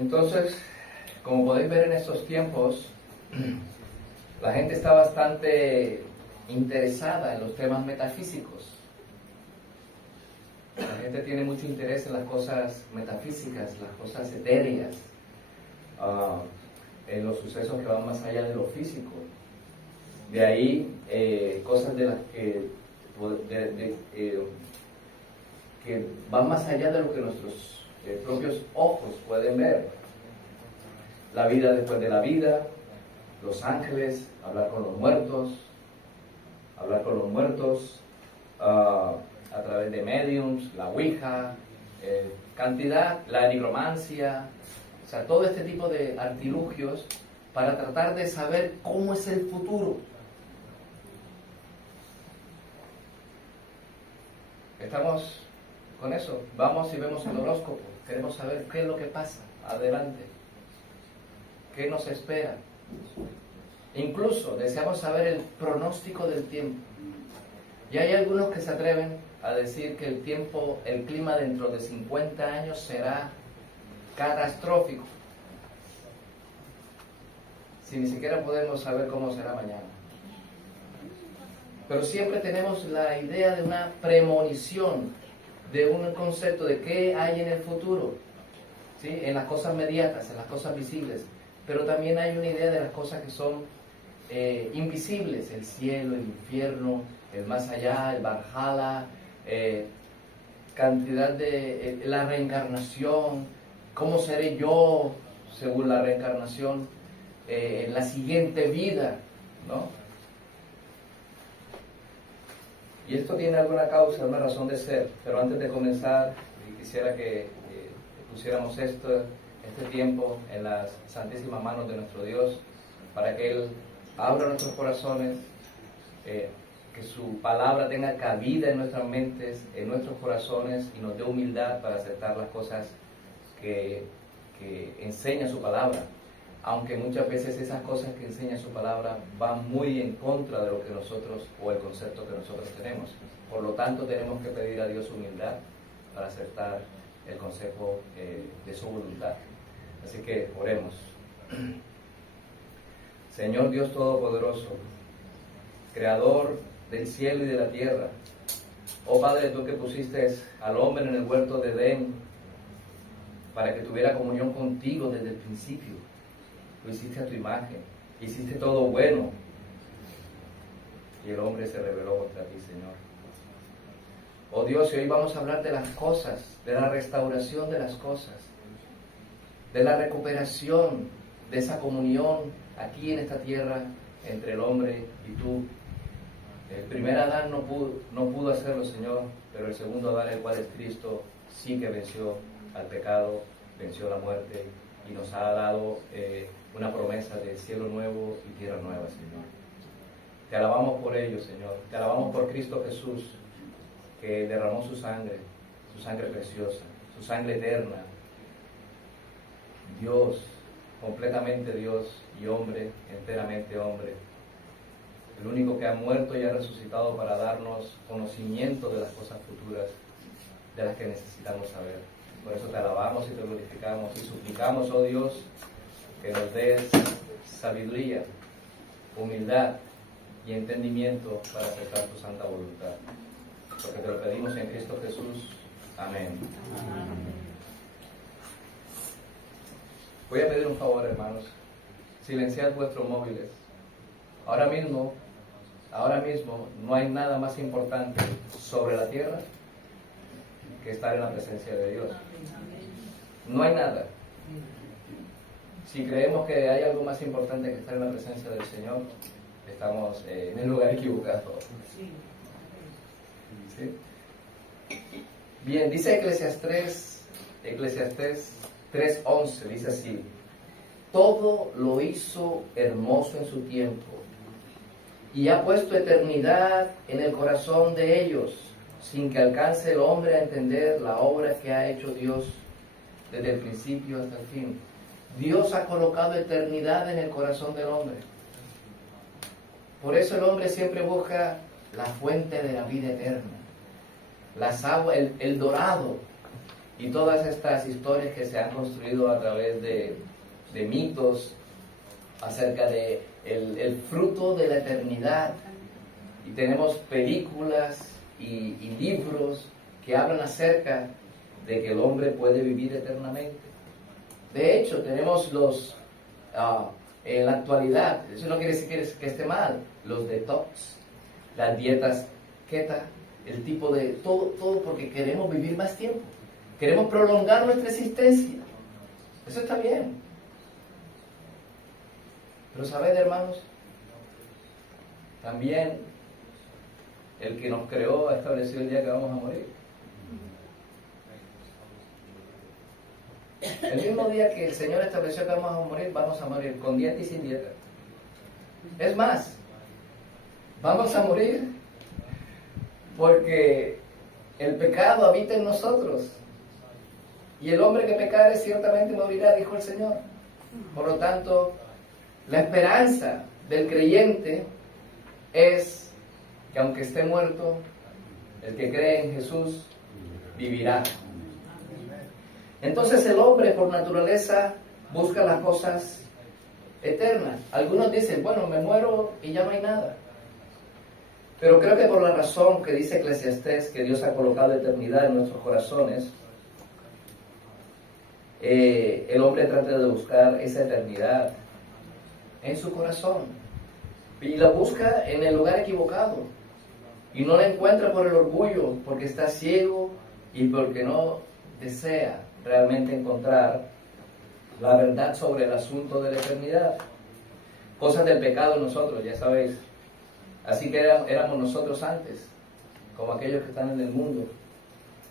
Entonces, como podéis ver en estos tiempos, la gente está bastante interesada en los temas metafísicos. La gente tiene mucho interés en las cosas metafísicas, las cosas etéreas, en los sucesos que van más allá de lo físico. De ahí cosas de las que van más allá de lo que nuestros propios ojos pueden ver. La vida después de la vida, los ángeles, hablar con los muertos, a través de mediums, la ouija, la nigromancia, o sea, todo este tipo de artilugios para tratar de saber cómo es el futuro. Estamos con eso, vamos y vemos el horóscopo, queremos saber qué es lo que pasa adelante, qué nos espera. Incluso deseamos saber el pronóstico del tiempo. Y hay algunos que se atreven a decir que el clima dentro de 50 años será catastrófico, si ni siquiera podemos saber cómo será mañana. Pero siempre tenemos la idea de una premonición, de un concepto de qué hay en el futuro, ¿sí? En las cosas mediatas, en las cosas visibles. Pero también hay una idea de las cosas que son invisibles, el cielo, el infierno, el más allá, el Valhalla, cantidad de la reencarnación, cómo seré yo según la reencarnación, en la siguiente vida, ¿no? Y esto tiene alguna causa, una razón de ser, pero antes de comenzar, quisiera que pusiéramos este tiempo en las santísimas manos de nuestro Dios, para que Él abra nuestros corazones, que su palabra tenga cabida en nuestras mentes, en nuestros corazones, y nos dé humildad para aceptar las cosas que enseña su palabra, aunque muchas veces esas cosas que enseña su palabra van muy en contra de lo que nosotros, o el concepto que nosotros tenemos. Por lo tanto, tenemos que pedir a Dios humildad para aceptar el consejo de su voluntad. Así que oremos. Señor Dios Todopoderoso, Creador del cielo y de la tierra, oh Padre, tú que pusiste al hombre en el huerto de Edén para que tuviera comunión contigo desde el principio, lo hiciste a tu imagen, hiciste todo bueno, y el hombre se rebeló contra ti, Señor. Oh Dios, y hoy vamos a hablar de las cosas, de la restauración de las cosas, de la recuperación de esa comunión aquí en esta tierra entre el hombre y tú. El primer Adán no pudo hacerlo, Señor, pero el segundo Adán, el cual es Cristo, sí que venció al pecado, venció la muerte y nos ha dado una promesa de cielo nuevo y tierra nueva, Señor. Te alabamos por ello, Señor. Te alabamos por Cristo Jesús, que derramó su sangre preciosa, su sangre eterna. Dios, completamente Dios y hombre, enteramente hombre. El único que ha muerto y ha resucitado para darnos conocimiento de las cosas futuras, de las que necesitamos saber. Por eso te alabamos y te glorificamos y suplicamos, oh Dios, que nos des sabiduría, humildad y entendimiento para aceptar tu santa voluntad. Porque te lo pedimos en Cristo Jesús. Amén. Voy a pedir un favor, hermanos. Silenciad vuestros móviles. Ahora mismo no hay nada más importante sobre la tierra que estar en la presencia de Dios. No hay nada. Si creemos que hay algo más importante que estar en la presencia del Señor, estamos en el lugar equivocado. ¿Sí? Bien, dice Eclesiastés 3:11, dice así: todo lo hizo hermoso en su tiempo, y ha puesto eternidad en el corazón de ellos, sin que alcance el hombre a entender la obra que ha hecho Dios desde el principio hasta el fin. Dios ha colocado eternidad en el corazón del hombre. Por eso el hombre siempre busca la fuente de la vida eterna, las aguas, el dorado, y todas estas historias que se han construido a través de mitos acerca de el fruto de la eternidad. Y tenemos películas y libros que hablan acerca de que el hombre puede vivir eternamente. De hecho, tenemos en la actualidad, eso no quiere decir que esté mal, los detox, las dietas keto, el tipo de todo porque queremos vivir más tiempo, queremos prolongar nuestra existencia. Eso está bien. Pero ¿sabes, hermanos? También el que nos creó ha establecido el día que vamos a morir. El mismo día que el Señor estableció que vamos a morir con dieta y sin dieta. Es más, vamos a morir porque el pecado habita en nosotros. Y el hombre que pecare ciertamente morirá, dijo el Señor. Por lo tanto, la esperanza del creyente es que aunque esté muerto, el que cree en Jesús vivirá. Entonces el hombre por naturaleza busca las cosas eternas. Algunos dicen, bueno, me muero y ya no hay nada. Pero creo que por la razón que dice Eclesiastés, que Dios ha colocado eternidad en nuestros corazones, el hombre trata de buscar esa eternidad en su corazón. Y la busca en el lugar equivocado. Y no la encuentra por el orgullo, porque está ciego y porque no desea realmente encontrar la verdad sobre el asunto de la eternidad. Cosas del pecado en nosotros, ya sabéis. Así que éramos nosotros antes, como aquellos que están en el mundo.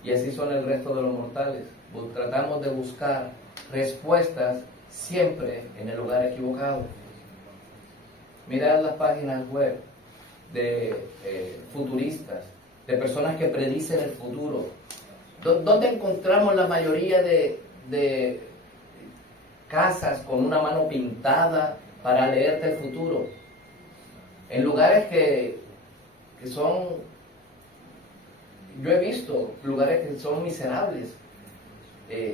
Y así son el resto de los mortales. Tratamos de buscar respuestas siempre en el lugar equivocado. Mirad las páginas web de futuristas, de personas que predicen el futuro. ¿Dónde encontramos la mayoría de casas con una mano pintada para leerte el futuro? En lugares que son, yo he visto lugares que son miserables,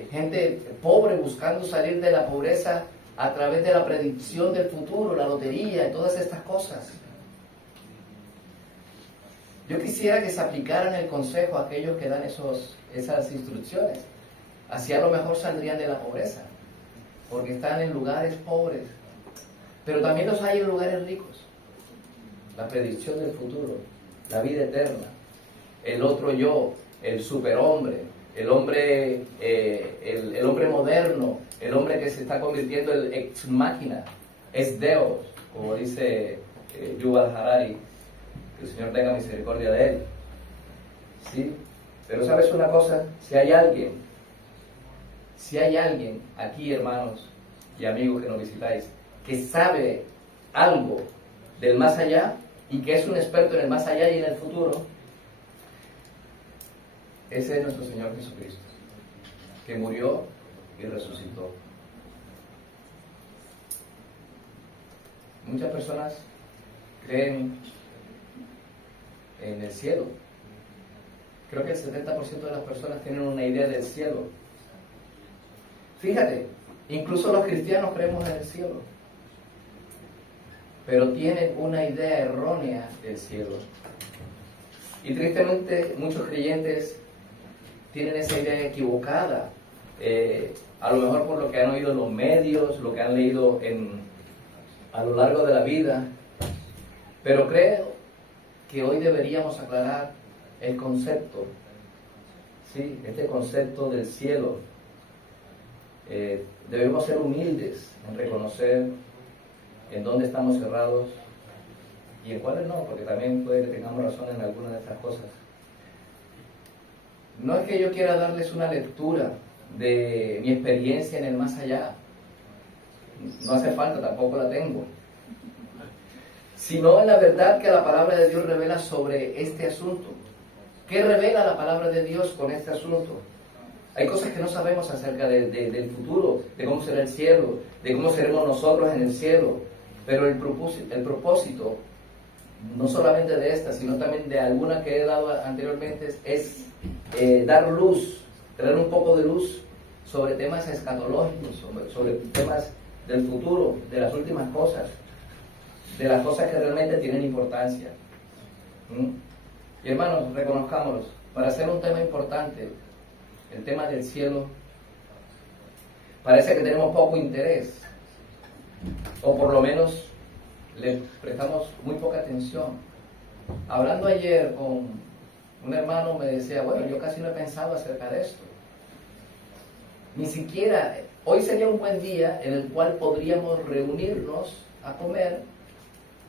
gente pobre buscando salir de la pobreza a través de la predicción del futuro, la lotería y todas estas cosas. Yo quisiera que se aplicaran el consejo a aquellos que dan esas instrucciones. Así a lo mejor saldrían de la pobreza, porque están en lugares pobres. Pero también los hay en lugares ricos. La predicción del futuro, la vida eterna, el otro yo, el superhombre, el hombre moderno, el hombre que se está convirtiendo en ex máquina, es Dios, como dice Yuval Harari, que el Señor tenga misericordia de él. ¿Sí? Pero ¿sabes una cosa? Si hay alguien aquí, hermanos y amigos que nos visitáis, que sabe algo del más allá y que es un experto en el más allá y en el futuro, ese es nuestro Señor Jesucristo, que murió y resucitó. Muchas personas creen en el cielo. Creo que el 70% de las personas tienen una idea del cielo. Fíjate, incluso los cristianos creemos en el cielo, pero tienen una idea errónea del cielo. Y tristemente muchos creyentes tienen esa idea equivocada, a lo mejor por lo que han oído en los medios, lo que han leído a lo largo de la vida. Pero creo que hoy deberíamos aclarar el concepto, ¿sí? Este concepto del cielo. Debemos ser humildes en reconocer en dónde estamos cerrados y en cuáles no, porque también puede que tengamos razón en algunas de estas cosas. No es que yo quiera darles una lectura de mi experiencia en el más allá, no hace falta, tampoco la tengo, sino en la verdad que la palabra de Dios revela sobre este asunto. ¿Qué revela la palabra de Dios con este asunto? Hay cosas que no sabemos acerca del futuro, de cómo será el cielo, de cómo seremos nosotros en el cielo, pero el propósito no solamente de esta, sino también de alguna que he dado anteriormente, es dar luz traer un poco de luz sobre temas escatológicos, sobre temas del futuro, de las últimas cosas, de las cosas que realmente tienen importancia. Y hermanos, reconozcámoslos, para hacer un tema importante, el tema del cielo, parece que tenemos poco interés, o por lo menos le prestamos muy poca atención. Hablando ayer con un hermano me decía, bueno, yo casi no he pensado acerca de esto. Ni siquiera, hoy sería un buen día en el cual podríamos reunirnos a comer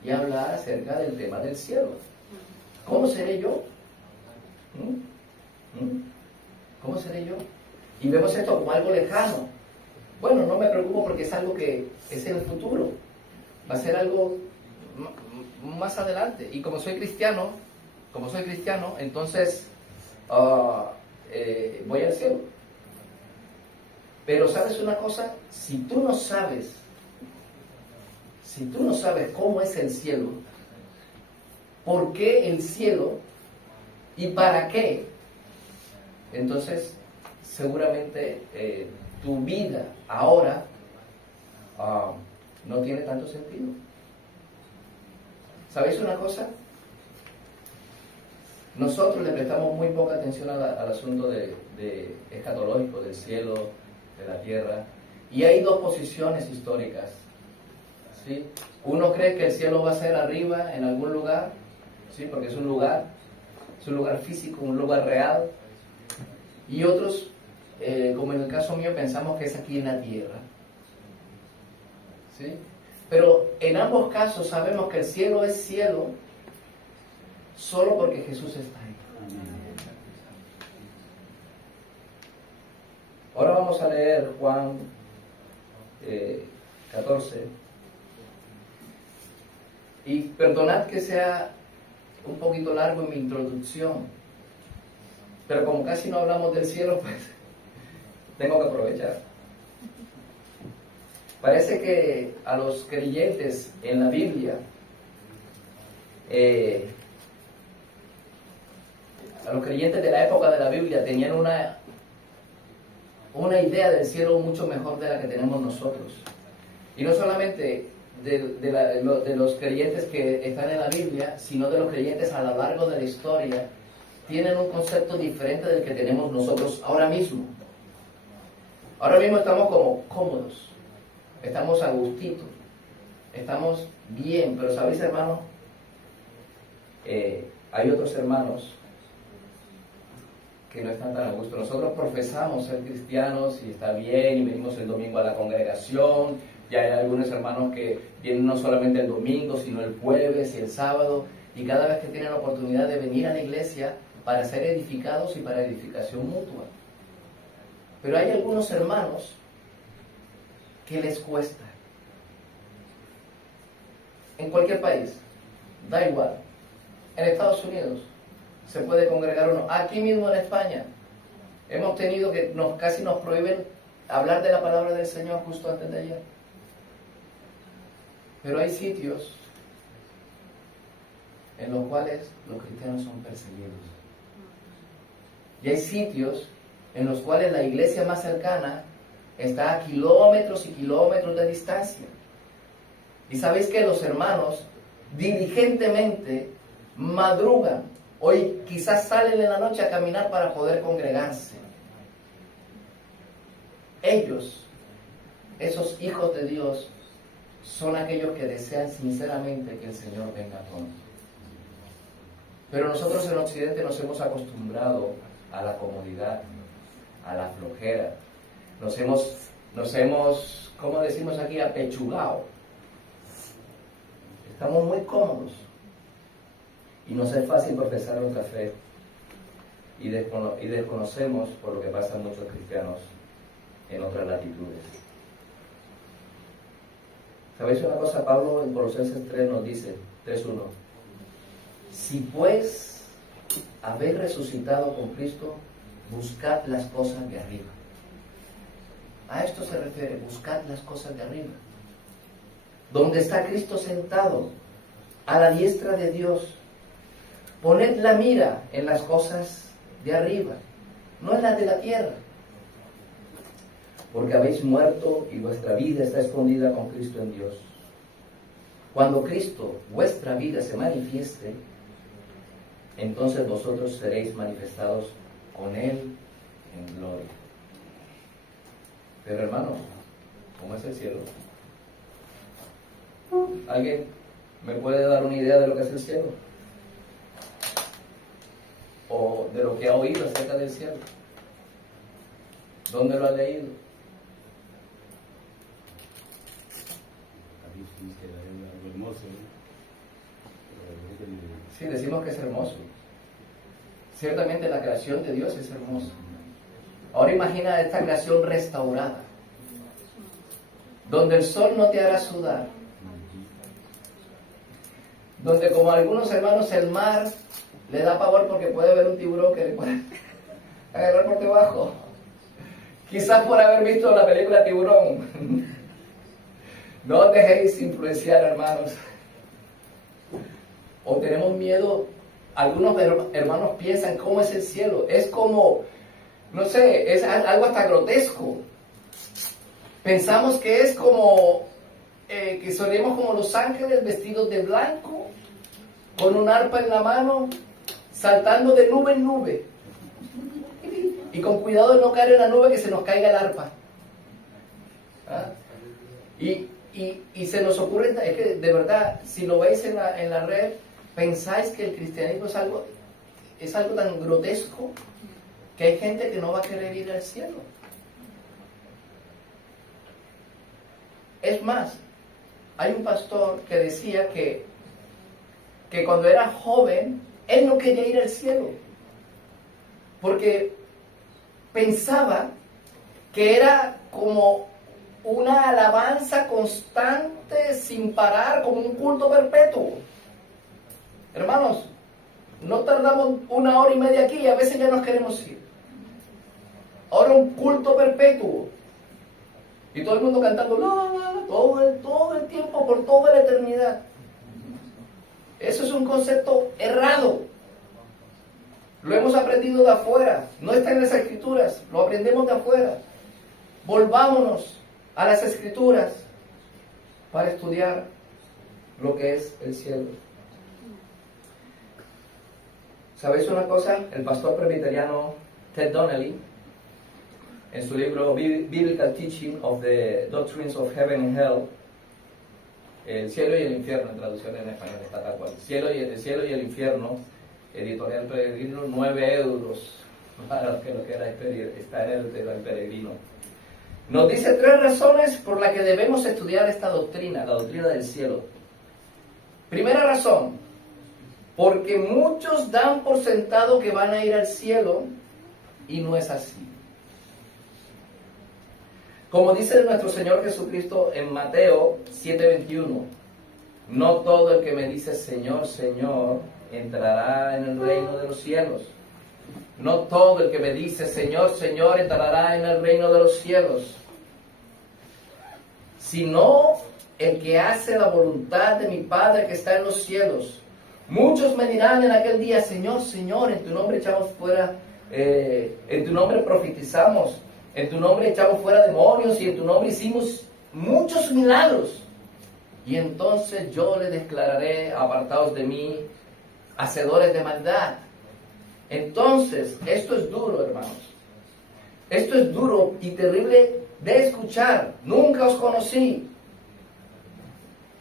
y hablar acerca del tema del cielo. ¿Cómo seré yo? ¿Cómo seré yo? Y vemos esto como algo lejano. Bueno, no me preocupo porque es algo que es en el futuro. Va a ser algo más adelante. Y como soy cristiano, entonces voy al cielo. Pero ¿sabes una cosa? Si tú no sabes cómo es el cielo, por qué el cielo y para qué, entonces seguramente tu vida ahora no tiene tanto sentido. ¿Sabéis una cosa? Nosotros le prestamos muy poca atención al asunto de escatológico, del cielo, de la tierra, y hay dos posiciones históricas, ¿sí? Uno cree que el cielo va a ser arriba en algún lugar, ¿sí? Porque es un lugar físico, un lugar real, y otros, como en el caso mío, pensamos que es aquí en la tierra, ¿sí? Pero en ambos casos sabemos que el cielo es cielo solo porque Jesús está ahí. Ahora vamos a leer Juan 14. Y perdonad que sea un poquito largo en mi introducción, pero como casi no hablamos del cielo, pues tengo que aprovechar. Parece que a los creyentes en la Biblia, a los creyentes de la época de la Biblia tenían una idea del cielo mucho mejor de la que tenemos nosotros. Y no solamente de los creyentes que están en la Biblia, sino de los creyentes a lo largo de la historia, tienen un concepto diferente del que tenemos nosotros ahora mismo. Ahora mismo estamos como cómodos, estamos a gustito, estamos bien, pero ¿sabéis, hermano? Hay otros hermanos que no están tan a gusto. Nosotros profesamos ser cristianos y está bien, y venimos el domingo a la congregación, y hay algunos hermanos que vienen no solamente el domingo, sino el jueves y el sábado, y cada vez que tienen la oportunidad de venir a la iglesia para ser edificados y para edificación mutua. Pero hay algunos hermanos que les cuesta. En cualquier país, da igual. En Estados Unidos se puede congregar uno. Aquí mismo en España hemos tenido que casi nos prohíben hablar de la palabra del Señor justo antes de ayer. Pero hay sitios en los cuales los cristianos son perseguidos. Y hay sitios en los cuales la iglesia más cercana está a kilómetros y kilómetros de distancia. Y sabéis que los hermanos diligentemente madrugan, hoy quizás salen en la noche a caminar para poder congregarse. Ellos, esos hijos de Dios, son aquellos que desean sinceramente que el Señor venga pronto. Pero nosotros en Occidente nos hemos acostumbrado a la comodidad, a la flojera. Nos hemos, ¿cómo decimos aquí?, apechugado. Estamos muy cómodos. Y nos es fácil profesar nuestra fe. Y desconocemos por lo que pasan muchos cristianos en otras latitudes. ¿Sabéis una cosa? Pablo en Colosenses 3 nos dice, 3:1, si pues habéis resucitado con Cristo, buscad las cosas de arriba. A esto se refiere, buscad las cosas de arriba. Donde está Cristo sentado, a la diestra de Dios. Poned la mira en las cosas de arriba, no es la de la tierra. Porque habéis muerto y vuestra vida está escondida con Cristo en Dios. Cuando Cristo, vuestra vida, se manifieste, entonces vosotros seréis manifestados con Él en gloria. Pero hermanos, ¿cómo es el cielo? ¿Alguien me puede dar una idea de lo que es el cielo? ¿O de lo que ha oído acerca del cielo? ¿Dónde lo ha leído? Sí, decimos que es hermoso. Ciertamente la creación de Dios es hermosa. Ahora imagina esta creación restaurada, donde el sol no te hará sudar, donde, como a algunos hermanos, el mar le da pavor porque puede haber un tiburón que le puede agarrar por debajo. Quizás por haber visto la película Tiburón. No os dejéis influenciar, hermanos. O tenemos miedo. Algunos hermanos piensan cómo es el cielo. Es como, no sé, es algo hasta grotesco. Pensamos que es como, que seremos como los ángeles vestidos de blanco, con un arpa en la mano, saltando de nube en nube. Y con cuidado de no caer en la nube, que se nos caiga el arpa. ¿Ah? Y se nos ocurre, es que de verdad, si lo veis en la red, pensáis que el cristianismo es algo tan grotesco que hay gente que no va a querer ir al cielo. Es más, hay un pastor que decía que cuando era joven, él no quería ir al cielo, porque pensaba que era como una alabanza constante, sin parar, como un culto perpetuo. Hermanos, no tardamos 1 hora y media aquí y a veces ya nos queremos ir. Ahora un culto perpetuo. Y todo el mundo cantando todo el tiempo, por toda la eternidad. Eso es un concepto errado. Lo hemos aprendido de afuera. No está en las Escrituras. Lo aprendemos de afuera. Volvámonos a las Escrituras para estudiar lo que es el cielo. ¿Sabéis una cosa? El pastor presbiteriano Ted Donnelly, en su libro Biblical Teaching of the Doctrines of Heaven and Hell, El cielo y el infierno, en traducción en español está tal cual, el cielo y el infierno, editorial Peregrino, 9 euros para los que lo quieran está en el Peregrino. Nos dice 3 razones por las que debemos estudiar esta doctrina, la doctrina del cielo. Primera razón, porque muchos dan por sentado que van a ir al cielo y no es así. Como dice nuestro Señor Jesucristo en Mateo 7:21, no todo el que me dice Señor, Señor, entrará en el reino de los cielos. No todo el que me dice Señor, Señor, entrará en el reino de los cielos, sino el que hace la voluntad de mi Padre que está en los cielos. Muchos me dirán en aquel día, Señor, Señor, en tu nombre echamos fuera, en tu nombre profetizamos, en tu nombre echamos fuera demonios y en tu nombre hicimos muchos milagros. Y entonces yo les declararé, apartados de mí, hacedores de maldad. Entonces, esto es duro, hermanos. Esto es duro y terrible de escuchar. Nunca os conocí.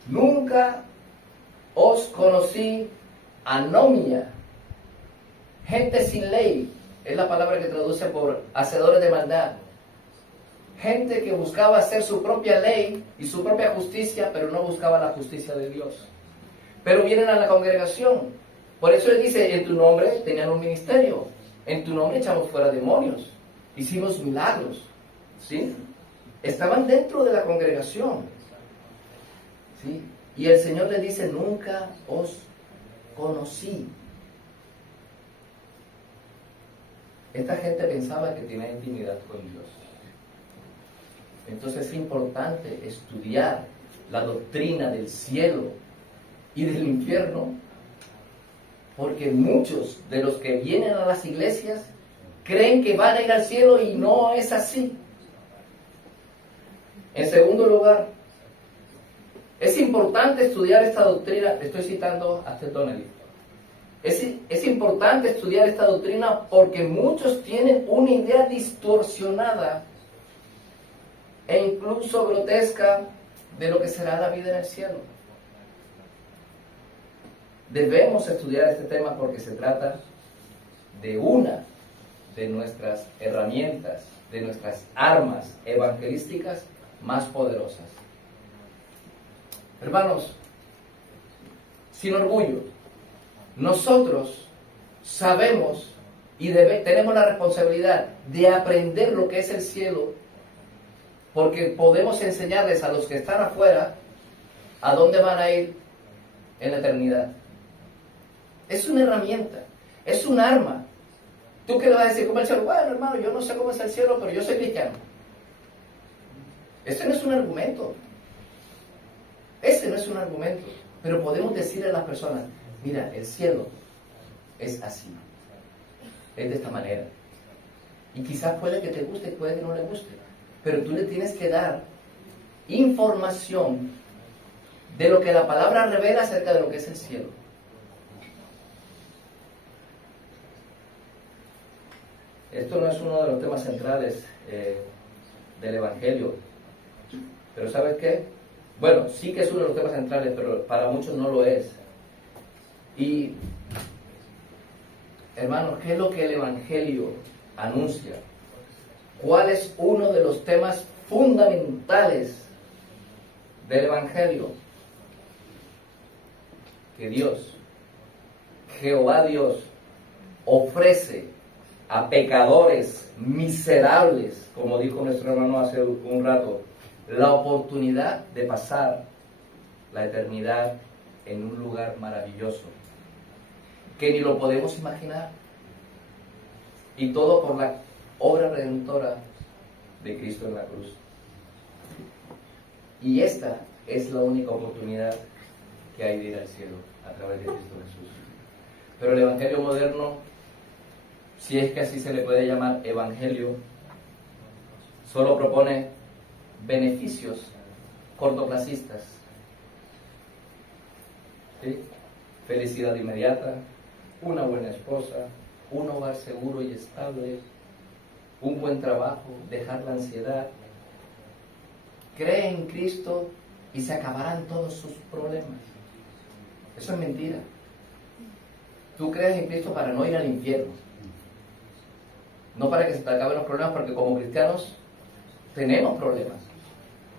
Nunca os conocí, anomia. Gente sin ley, es la palabra que traduce por hacedores de maldad. Gente que buscaba hacer su propia ley y su propia justicia, pero no buscaba la justicia de Dios. Pero vienen a la congregación. Por eso él dice, en tu nombre tenían un ministerio. En tu nombre echamos fuera demonios. Hicimos milagros. ¿Sí? Estaban dentro de la congregación. ¿Sí? Y el Señor les dice, nunca os conocí. Esta gente pensaba que tenía intimidad con Dios. Entonces es importante estudiar la doctrina del cielo y del infierno, porque muchos de los que vienen a las iglesias creen que van a ir al cielo y no es así. En segundo lugar, es importante estudiar esta doctrina. Estoy citando a Ted Donnelly. Es importante estudiar esta doctrina porque muchos tienen una idea distorsionada e incluso grotesca de lo que será la vida en el cielo. Debemos estudiar este tema porque se trata de una de nuestras herramientas, de nuestras armas evangelísticas más poderosas. Hermanos, sin orgullo, nosotros sabemos y tenemos la responsabilidad de aprender lo que es el cielo, porque podemos enseñarles a los que están afuera a dónde van a ir en la eternidad. Es una herramienta, es un arma. ¿Tú qué le vas a decir como el cielo? Bueno, hermano, yo no sé cómo es el cielo, pero yo soy cristiano. Ese no es un argumento. Ese no es un argumento. Pero podemos decirle a las personas, mira, el cielo es así. Es de esta manera. Y quizás puede que te guste, puede que no le guste. Pero tú le tienes que dar información de lo que la palabra revela acerca de lo que es el cielo. Esto no es uno de los temas centrales del Evangelio. Pero ¿sabes qué? Bueno, sí que es uno de los temas centrales, pero para muchos no lo es. Y, hermanos, ¿qué es lo que el Evangelio anuncia? ¿Cuál es uno de los temas fundamentales del Evangelio? Que Dios, Jehová Dios, ofrece a pecadores miserables, como dijo nuestro hermano hace un rato, la oportunidad de pasar la eternidad en un lugar maravilloso, que ni lo podemos imaginar. Y todo por la obra redentora de Cristo en la cruz. Y esta es la única oportunidad que hay de ir al cielo a través de Cristo Jesús. Pero el Evangelio moderno, si es que así se le puede llamar evangelio, solo propone beneficios cortoplacistas. ¿Sí? Felicidad inmediata, una buena esposa, un hogar seguro y estable, un buen trabajo, dejar la ansiedad. Cree en Cristo y se acabarán todos sus problemas. Eso es mentira. Tú crees en Cristo para no ir al infierno. No para que se te acaben los problemas, porque como cristianos tenemos problemas,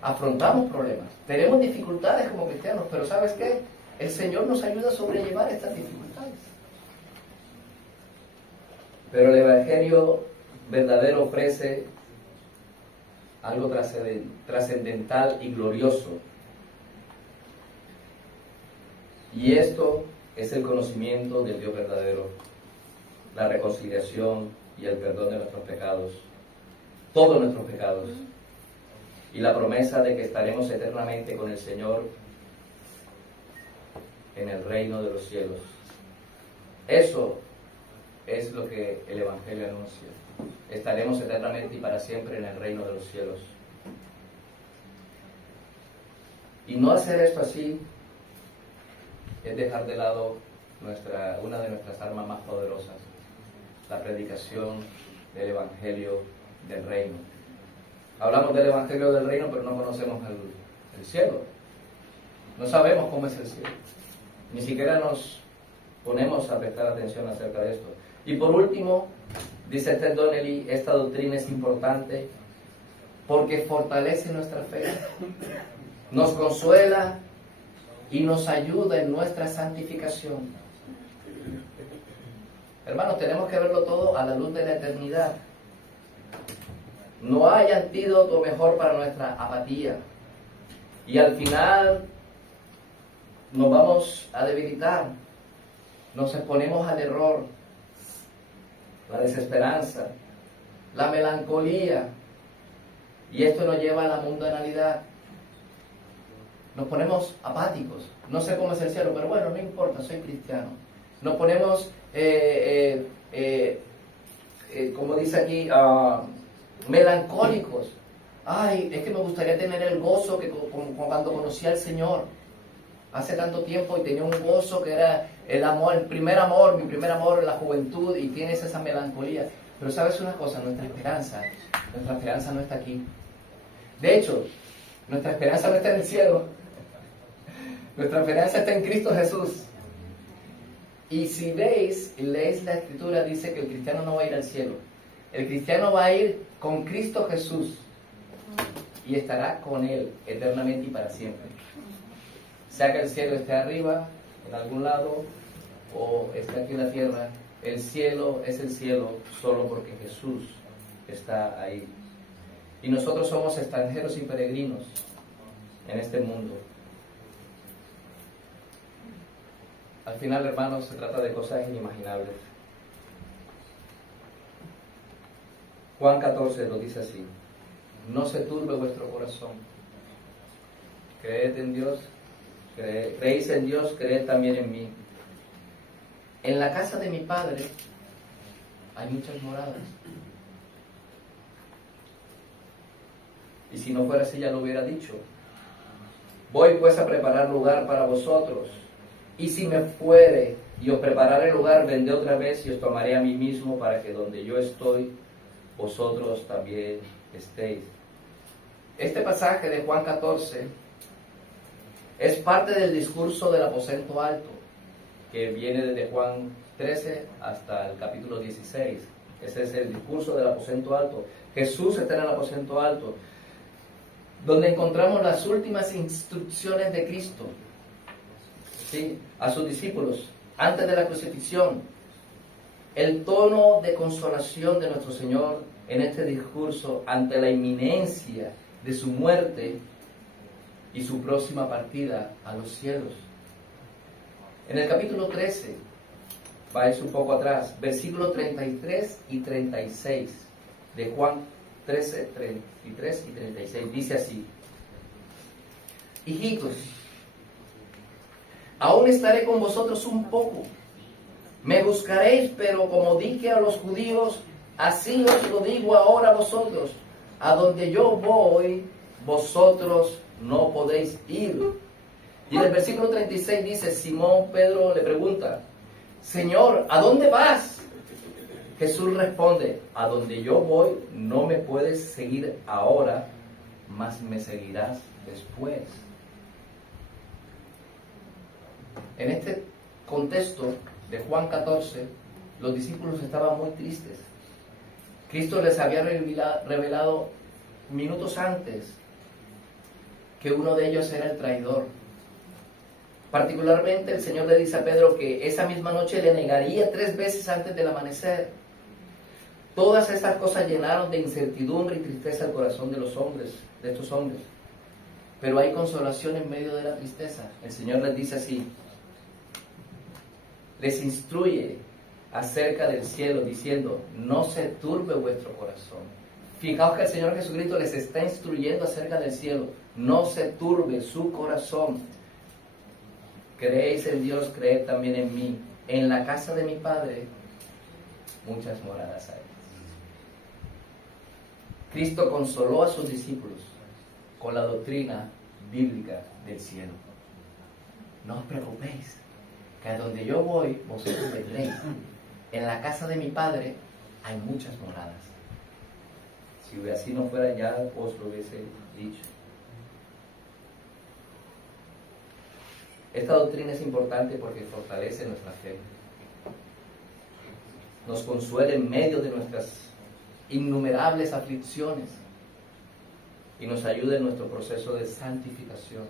afrontamos problemas, tenemos dificultades como cristianos, pero ¿sabes qué? El Señor nos ayuda a sobrellevar estas dificultades. Pero el Evangelio verdadero ofrece algo trascendental y glorioso. Y esto es el conocimiento del Dios verdadero, la reconciliación y el perdón de nuestros pecados, todos nuestros pecados, y la promesa de que estaremos eternamente con el Señor en el reino de los cielos. Eso es lo que el Evangelio anuncia. Estaremos eternamente y para siempre en el reino de los cielos. Y no hacer esto así es dejar de lado una de nuestras armas más poderosas, la predicación del Evangelio del reino. Hablamos del Evangelio del reino, pero no conocemos el cielo. No sabemos cómo es el cielo. Ni siquiera nos ponemos a prestar atención acerca de esto. Y por último, dice Ted Donnelly, esta doctrina es importante porque fortalece nuestra fe, nos consuela y nos ayuda en nuestra santificación. Hermanos, tenemos que verlo todo a la luz de la eternidad. No hay antídoto mejor para nuestra apatía. Y al final nos vamos a debilitar, nos exponemos al error, la desesperanza, la melancolía, y esto nos lleva a la mundanalidad. Nos ponemos apáticos. No sé cómo es el cielo, pero bueno, no importa, soy cristiano. Nos ponemos como dice aquí, melancólicos. Ay, es que me gustaría tener el gozo que como cuando conocí al Señor hace tanto tiempo y tenía un gozo que era el amor, mi primer amor en la juventud, y tienes esa melancolía. Pero sabes una cosa, nuestra esperanza no está aquí. De hecho, nuestra esperanza no está en el cielo. Nuestra esperanza está en Cristo Jesús. Y si lees la Escritura, dice que el cristiano no va a ir al cielo. El cristiano va a ir con Cristo Jesús y estará con Él eternamente y para siempre. Sea que el cielo esté arriba, en algún lado, o esté aquí en la tierra, el cielo es el cielo solo porque Jesús está ahí. Y nosotros somos extranjeros y peregrinos en este mundo. Al final, hermanos, se trata de cosas inimaginables. Juan 14 lo dice así: no se turbe vuestro corazón. Creed en Dios, creéis en Dios, creed también en mí. En la casa de mi Padre hay muchas moradas. Y si no fuera así, ya lo hubiera dicho. Voy pues a preparar lugar para vosotros. Y si me fuere y os prepararé lugar, vendré otra vez y os tomaré a mí mismo, para que donde yo estoy, vosotros también estéis. Este pasaje de Juan 14 es parte del discurso del aposento alto, que viene desde Juan 13 hasta el capítulo 16. Ese es el discurso del aposento alto. Jesús está en el aposento alto, donde encontramos las últimas instrucciones de Cristo, ¿sí?, a sus discípulos antes de la crucifixión. El tono de consolación de nuestro Señor en este discurso ante la inminencia de su muerte y su próxima partida a los cielos. En el capítulo 13, vais un poco atrás, versículos 33 y 36 de Juan 13, 33 y 36, dice así: hijitos, aún estaré con vosotros un poco. Me buscaréis, pero como dije a los judíos, así os lo digo ahora a vosotros: a donde yo voy, vosotros no podéis ir. Y en el versículo 36 dice, Simón Pedro le pregunta: Señor, ¿a dónde vas? Jesús responde: a donde yo voy no me puedes seguir ahora, mas me seguirás después. En este contexto de Juan 14, los discípulos estaban muy tristes. Cristo les había revelado minutos antes que uno de ellos era el traidor. Particularmente el Señor le dice a Pedro que esa misma noche le negaría 3 veces antes del amanecer. Todas estas cosas llenaron de incertidumbre y tristeza el corazón de los hombres, de estos hombres. Pero hay consolación en medio de la tristeza. El Señor les dice así, les instruye acerca del cielo, diciendo: no se turbe vuestro corazón. Fijaos que el Señor Jesucristo les está instruyendo acerca del cielo. No se turbe su corazón. Creéis en Dios, creed también en mí. En la casa de mi Padre muchas moradas hay. Cristo consoló a sus discípulos con la doctrina bíblica del cielo. No os preocupéis, que a donde yo voy, vosotros vendréis. En la casa de mi Padre hay muchas moradas. Si así no fuera, ya os lo hubiese dicho. Esta doctrina es importante porque fortalece nuestra fe. Nos consuela en medio de nuestras innumerables aflicciones y nos ayuda en nuestro proceso de santificación.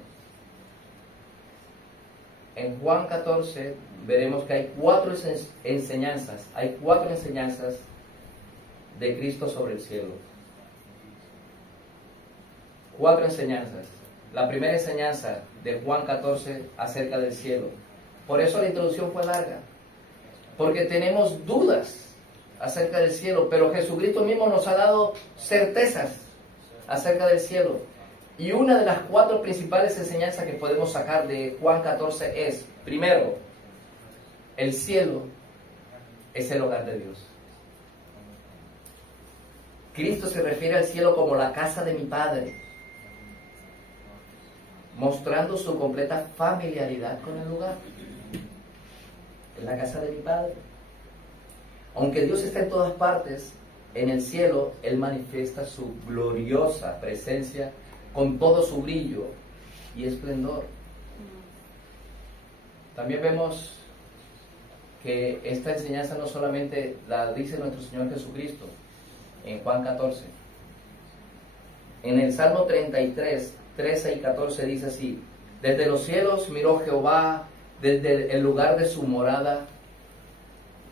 En Juan 14 veremos que hay 4 enseñanzas. Hay 4 enseñanzas de Cristo sobre el cielo. 4 enseñanzas. La primera enseñanza de Juan 14 acerca del cielo. Por eso la introducción fue larga, porque tenemos dudas acerca del cielo, pero Jesucristo mismo nos ha dado certezas acerca del cielo. Y una de las 4 principales enseñanzas que podemos sacar de Juan 14 es, primero, el cielo es el hogar de Dios. Cristo se refiere al cielo como la casa de mi Padre, mostrando su completa familiaridad con el lugar. Es la casa de mi Padre. Aunque Dios está en todas partes, en el cielo Él manifiesta su gloriosa presencia con todo su brillo y esplendor. También vemos que esta enseñanza no solamente la dice nuestro Señor Jesucristo en Juan 14. En el Salmo 33, 13 y 14 dice así: desde los cielos miró Jehová, desde el lugar de su morada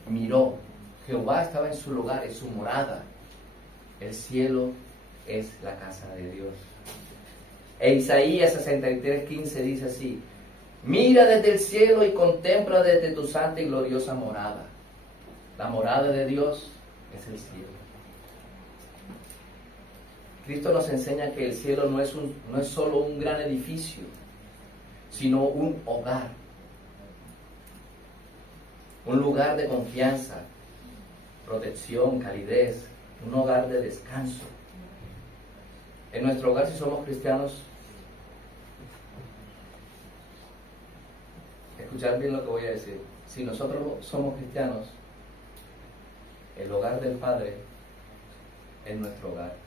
miró. Jehová estaba en su lugar, en su morada. El cielo es la casa de Dios. E Isaías 63, 15 dice así: mira desde el cielo y contempla desde tu santa y gloriosa morada. La morada de Dios es el cielo. Cristo nos enseña que el cielo no es solo un gran edificio, sino un hogar. Un lugar de confianza, protección, calidez, un hogar de descanso. En nuestro hogar, si somos cristianos, escuchar bien lo que voy a decir. Si nosotros somos cristianos, el hogar del Padre es nuestro hogar.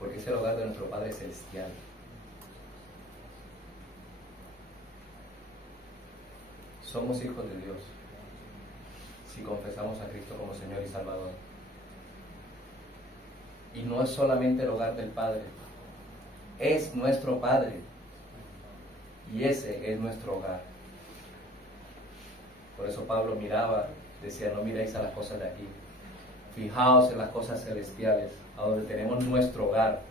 Porque es el hogar de nuestro Padre Celestial. Somos hijos de Dios si confesamos a Cristo como Señor y Salvador. Y no es solamente el hogar del Padre, es nuestro Padre. Y ese es nuestro hogar. Por eso Pablo miraba, decía: no miréis a las cosas de aquí, fijaos en las cosas celestiales, a donde tenemos nuestro hogar.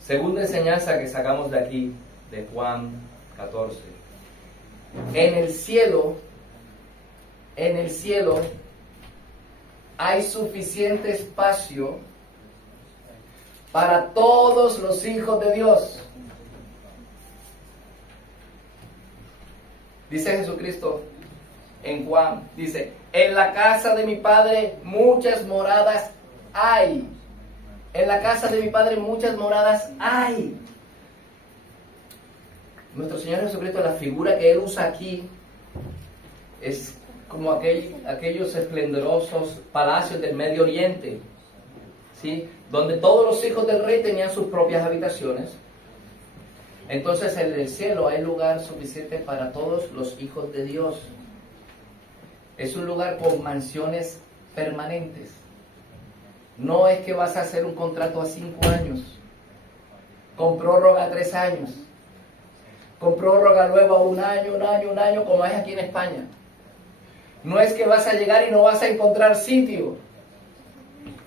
Segunda enseñanza que sacamos de aquí, de Juan 14. En el cielo hay suficiente espacio para todos los hijos de Dios. Dice Jesucristo en Juan, dice: en la casa de mi Padre muchas moradas hay. En la casa de mi Padre muchas moradas hay. Nuestro Señor Jesucristo, la figura que Él usa aquí es como aquellos esplendorosos palacios del Medio Oriente, ¿sí? Donde todos los hijos del rey tenían sus propias habitaciones. Entonces en el cielo hay lugar suficiente para todos los hijos de Dios. Es un lugar con mansiones permanentes. No es que vas a hacer un contrato a 5 años, con prórroga a 3 años, con prórroga luego a un año, como es aquí en España. No es que vas a llegar y no vas a encontrar sitio.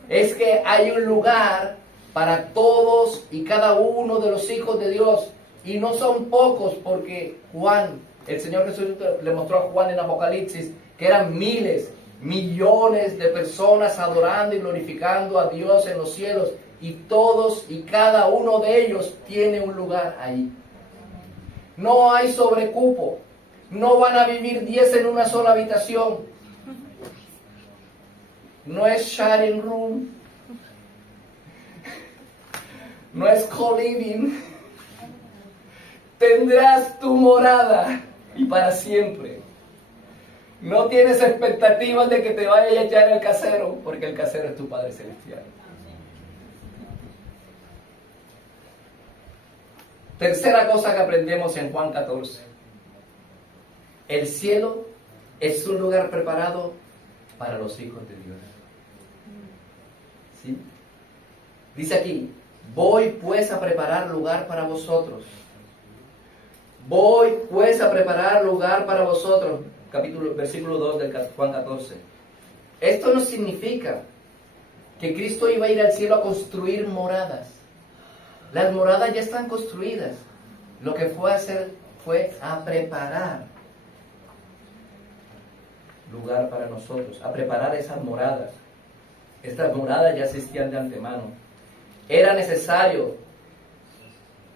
Es que hay un lugar para todos y cada uno de los hijos de Dios. Y no son pocos, porque Juan, el Señor Jesús le mostró a Juan en Apocalipsis que eran miles, millones de personas adorando y glorificando a Dios en los cielos. Y todos y cada uno de ellos tiene un lugar ahí. No hay sobrecupo. No van a vivir 10 en una sola habitación. No es sharing room. No es co-living. Tendrás tu morada y para siempre. No tienes expectativas de que te vaya a echar el casero, porque el casero es tu Padre Celestial. Tercera cosa que aprendemos en Juan 14. El cielo es un lugar preparado para los hijos de Dios. ¿Sí? Dice aquí: voy pues a preparar lugar para vosotros. Voy pues a preparar lugar para vosotros. Versículo 2 del Juan 14. Esto no significa que Cristo iba a ir al cielo a construir moradas. Las moradas ya están construidas. Lo que fue a hacer fue a preparar lugar para nosotros, a preparar esas moradas. Estas moradas ya existían de antemano. Era necesario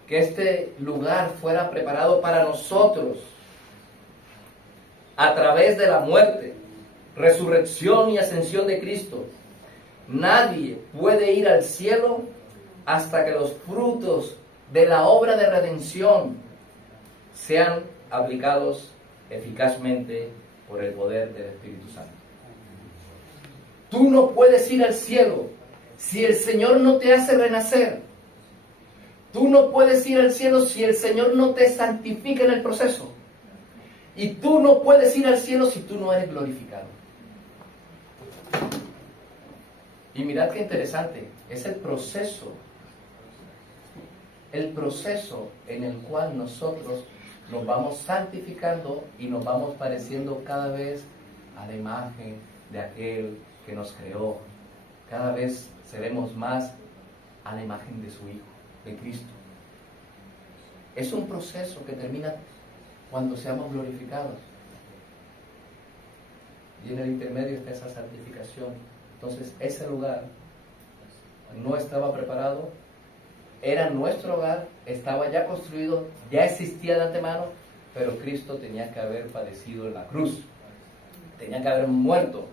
que este lugar fuera preparado para nosotros a través de la muerte resurrección y ascensión de Cristo, nadie puede ir al cielo hasta que los frutos de la obra de redención sean aplicados eficazmente por el poder del Espíritu Santo. Tú no puedes ir al cielo si el Señor no te hace renacer. Tú no puedes ir al cielo si el Señor no te santifica en el proceso. Y tú no puedes ir al cielo si tú no eres glorificado. Y mirad qué interesante, es el proceso en el cual nosotros nos vamos santificando y nos vamos pareciendo cada vez a la imagen de aquel que nos creó. Cada vez seremos más a la imagen de su Hijo, de Cristo. Es un proceso que termina cuando seamos glorificados. Y en el intermedio está esa santificación. Entonces ese lugar no estaba preparado, era nuestro hogar, estaba ya construido, ya existía de antemano, pero Cristo tenía que haber padecido en la cruz, tenía que haber muerto,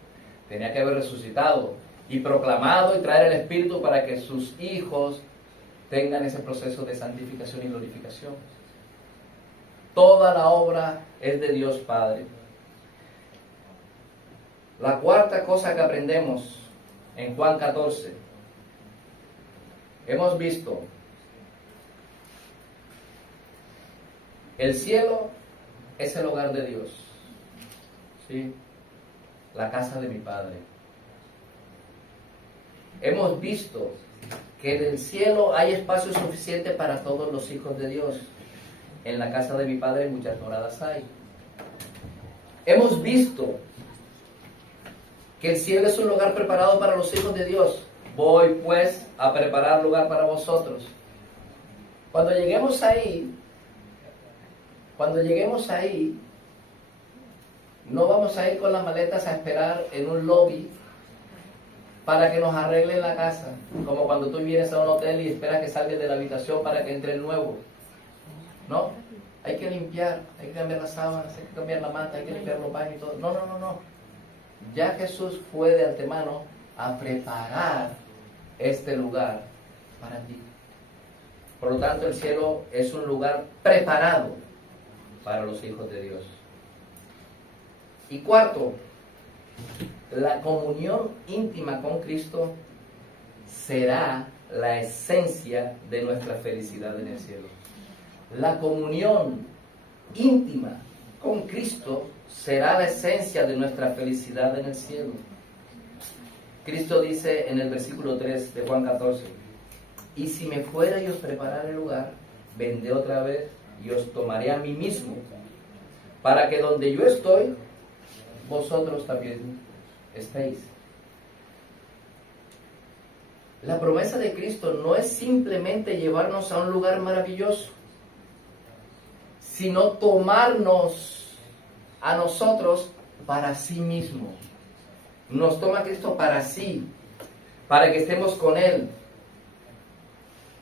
tenía que haber resucitado y proclamado y traer el Espíritu para que sus hijos tengan ese proceso de santificación y glorificación. Toda la obra es de Dios Padre. La cuarta cosa que aprendemos en Juan 14, hemos visto el cielo es el hogar de Dios, ¿sí? La casa de mi Padre. Hemos visto que en el cielo hay espacio suficiente para todos los hijos de Dios. En la casa de mi Padre muchas moradas hay. Hemos visto que el cielo es un lugar preparado para los hijos de Dios. Voy pues a preparar lugar para vosotros. Cuando lleguemos ahí, no vamos a ir con las maletas a esperar en un lobby para que nos arreglen la casa, como cuando tú vienes a un hotel y esperas que salgas de la habitación para que entre el nuevo. No, hay que limpiar, hay que cambiar las sábanas, hay que cambiar la manta, hay que limpiar los baños y todo. No. Ya Jesús fue de antemano a preparar este lugar para ti. Por lo tanto, el cielo es un lugar preparado para los hijos de Dios. Y cuarto, la comunión íntima con Cristo será la esencia de nuestra felicidad en el cielo. La comunión íntima con Cristo será la esencia de nuestra felicidad en el cielo. Cristo dice en el versículo 3 de Juan 14: y si me fuera y os preparara el lugar, vendré otra vez y os tomaré a mí mismo, para que donde yo estoy, vosotros también estéis. La promesa de Cristo no es simplemente llevarnos a un lugar maravilloso, sino tomarnos a nosotros para sí mismo. Nos toma Cristo para sí, para que estemos con Él.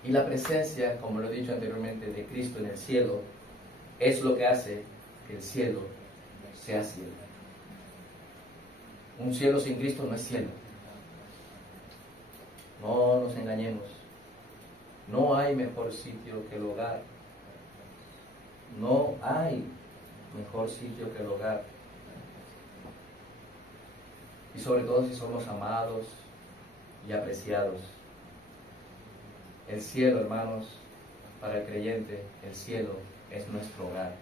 Y la presencia, como lo he dicho anteriormente, de Cristo en el cielo, es lo que hace que el cielo sea cielo. Un cielo sin Cristo no es cielo. No nos engañemos. No hay mejor sitio que el hogar. No hay mejor sitio que el hogar. Y sobre todo si somos amados y apreciados. El cielo, hermanos, para el creyente, el cielo es nuestro hogar.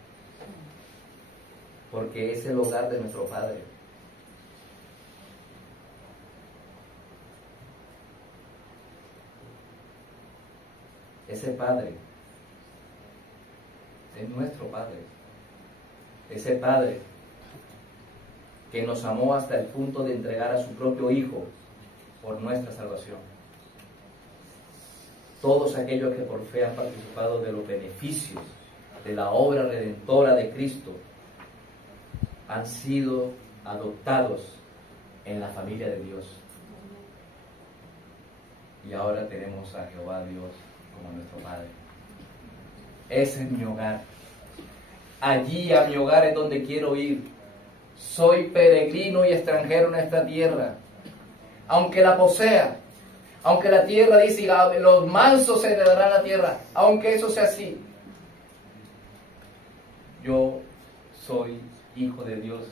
Porque es el hogar de nuestro Padre. Ese Padre es nuestro Padre. Ese Padre que nos amó hasta el punto de entregar a su propio Hijo por nuestra salvación. Todos aquellos que por fe han participado de los beneficios de la obra redentora de Cristo han sido adoptados en la familia de Dios. Y ahora tenemos a Jehová Dios como nuestro Padre. Ese es mi hogar. Allí a mi hogar es donde quiero ir. soy peregrino y extranjero en esta tierra. Aunque la posea, aunque la tierra dice, los mansos heredarán la tierra, aunque eso sea así, yo soy hijo de Dios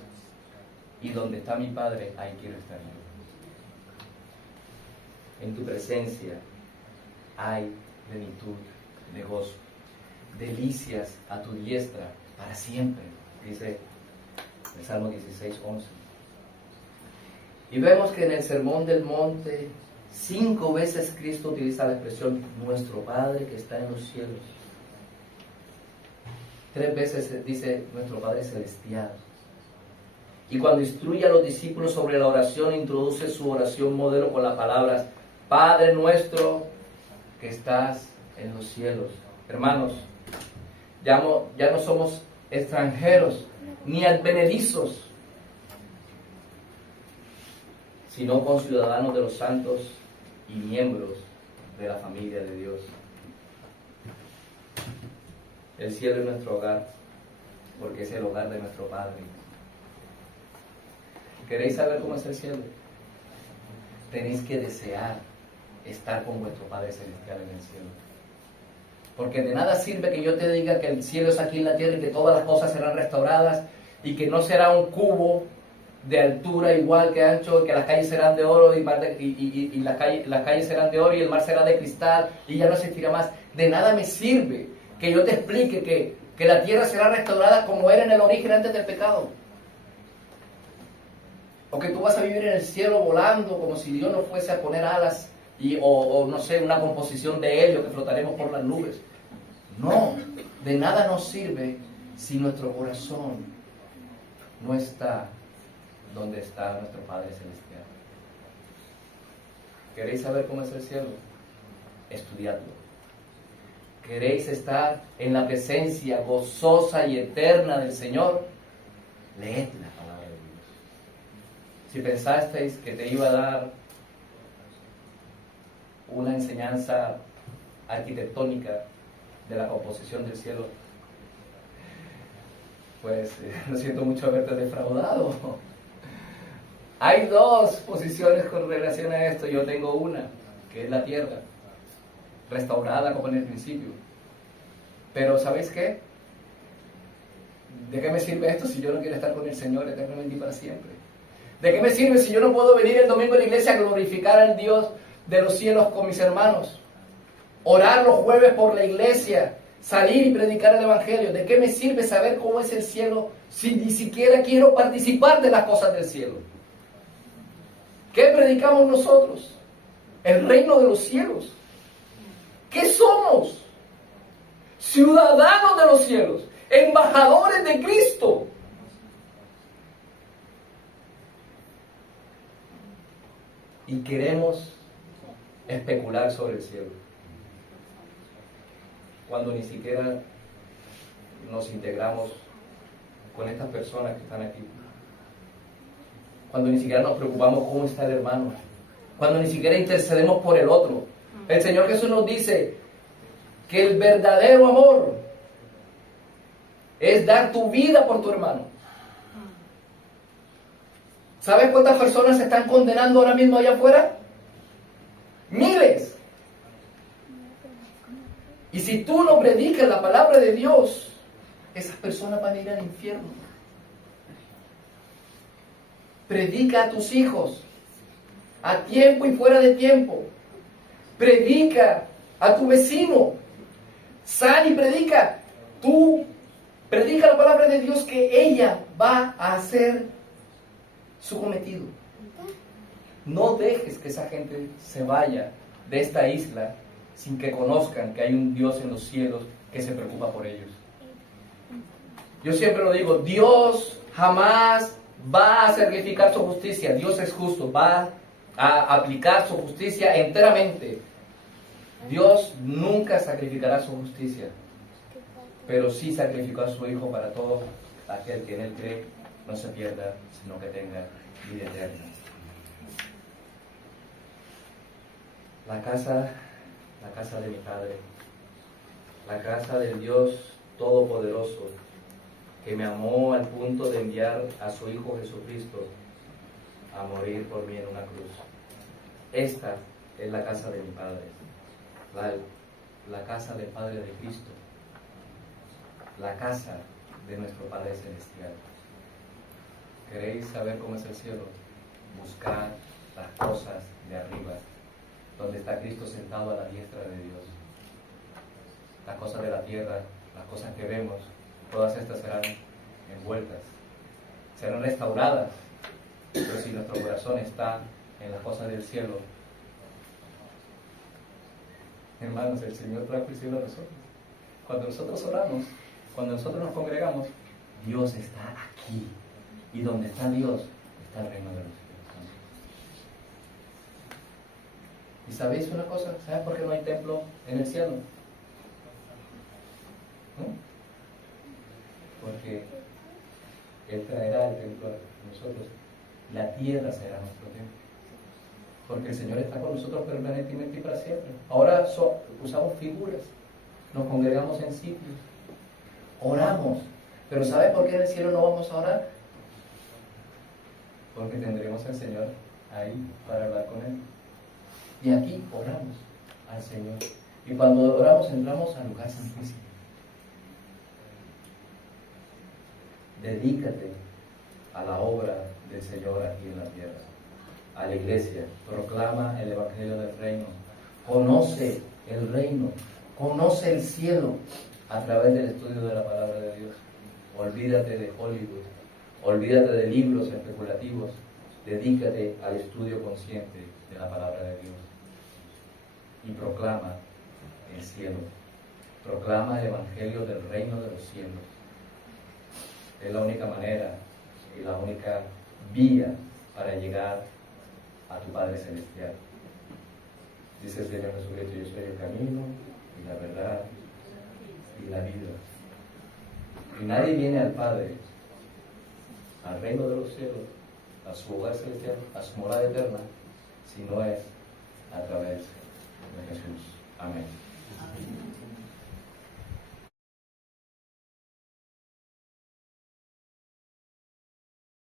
y donde está mi Padre, ahí quiero estar yo. En tu presencia hay plenitud de gozo, delicias a tu diestra para siempre, dice el Salmo 16:11. Y vemos que en el Sermón del Monte 5 veces Cristo utiliza la expresión nuestro Padre que está en los cielos. 3 veces dice nuestro Padre Celestial. Y cuando instruye a los discípulos sobre la oración, introduce su oración modelo con las palabras Padre nuestro que estás en los cielos. Hermanos, ya no somos extranjeros ni advenedizos, sino conciudadanos de los santos y miembros de la familia de Dios. El cielo es nuestro hogar, porque es el hogar de nuestro Padre. ¿Queréis saber cómo es el cielo? Tenéis que desear estar con vuestro Padre Celestial en el cielo. Porque de nada sirve que yo te diga que el cielo es aquí en la tierra y que todas las cosas serán restauradas y que no será un cubo de altura igual que ancho, que las calles serán de oro y las calles serán de oro y el mar será de cristal y ya no existirá más. De nada me sirve que yo te explique que la tierra será restaurada como era en el origen antes del pecado. O que tú vas a vivir en el cielo volando como si Dios nos fuese a poner alas o no sé, una composición de helio que flotaremos por las nubes. No, de nada nos sirve si nuestro corazón no está donde está nuestro Padre Celestial. ¿Queréis saber cómo es el cielo? Estudiadlo. ¿Queréis estar en la presencia gozosa y eterna del Señor? Leed la palabra de Dios. Si pensasteis que te iba a dar una enseñanza arquitectónica de la composición del cielo, pues lo siento mucho haberte defraudado. Hay 2 posiciones con relación a esto. Yo tengo una, que es la tierra, restaurada como en el principio. Pero ¿sabéis qué? ¿De qué me sirve esto si yo no quiero estar con el Señor eternamente y para siempre? ¿De qué me sirve si yo no puedo venir el domingo a la iglesia a glorificar al Dios de los cielos con mis hermanos? Orar los jueves por la iglesia, salir y predicar el Evangelio. ¿De qué me sirve saber cómo es el cielo si ni siquiera quiero participar de las cosas del cielo? ¿Qué predicamos nosotros? El reino de los cielos. ¿Qué somos? Ciudadanos de los cielos, embajadores de Cristo. Y queremos especular sobre el cielo, cuando ni siquiera nos integramos con estas personas que están aquí, cuando ni siquiera nos preocupamos cómo está el hermano, cuando ni siquiera intercedemos por el otro. El Señor Jesús nos dice que el verdadero amor es dar tu vida por tu hermano. ¿Sabes cuántas personas se están condenando ahora mismo allá afuera? Miles. Y si tú no predicas la palabra de Dios, esas personas van a ir al infierno. Predica a tus hijos, a tiempo y fuera de tiempo. Predica a tu vecino. Sal y predica. Tú predica la palabra de Dios, que ella va a hacer su cometido. No dejes que esa gente se vaya de esta isla sin que conozcan que hay un Dios en los cielos que se preocupa por ellos. Yo siempre lo digo, Dios jamás va a sacrificar su justicia. Dios es justo, va a aplicar su justicia enteramente. Dios nunca sacrificará su justicia, pero sí sacrificó a su Hijo para todo aquel que en Él cree no se pierda, sino que tenga vida eterna. La casa de mi Padre, la casa del Dios Todopoderoso, que me amó al punto de enviar a su Hijo Jesucristo a morir por mí en una cruz. Esta es la casa de mi Padre, la casa del Padre de Cristo, la casa de nuestro Padre Celestial. ¿Queréis saber cómo es el cielo? Buscad las cosas de arriba, donde está Cristo sentado a la diestra de Dios. Las cosas de la tierra, las cosas que vemos, todas estas serán envueltas, serán restauradas. Pero si nuestro corazón está en las cosas del cielo, hermanos, el Señor trajo el cielo a nosotros. Cuando nosotros oramos, cuando nosotros nos congregamos, Dios está aquí. Y donde está Dios, está el reino de los cielos. ¿Y sabéis una cosa? ¿Saben por qué no hay templo en el cielo? ¿No? Porque Él traerá el templo a nosotros. La tierra será nuestro templo. Porque el Señor está con nosotros permanentemente y para siempre. Ahora usamos figuras, nos congregamos en sitios, oramos. Pero ¿sabe por qué en el cielo no vamos a orar? Porque tendremos al Señor ahí para hablar con Él. Y aquí oramos al Señor. Y cuando oramos entramos al lugar santísimo. Dedícate a la obra del Señor aquí en la tierra, a la iglesia. Proclama el Evangelio del Reino. Conoce el reino, conoce el cielo a través del estudio de la palabra de Dios. Olvídate de Hollywood, olvídate de libros especulativos, dedícate al estudio consciente de la palabra de Dios y proclama el cielo, proclama el Evangelio del reino de los cielos. Es la única manera y la única vía para llegar a tu Padre Celestial. Dice el Señor Jesucristo: yo soy el camino y la verdad y la vida. Y nadie viene al Padre, al reino de los cielos, a su hogar celestial, a su morada eterna, si no es a través de Jesús. Amén.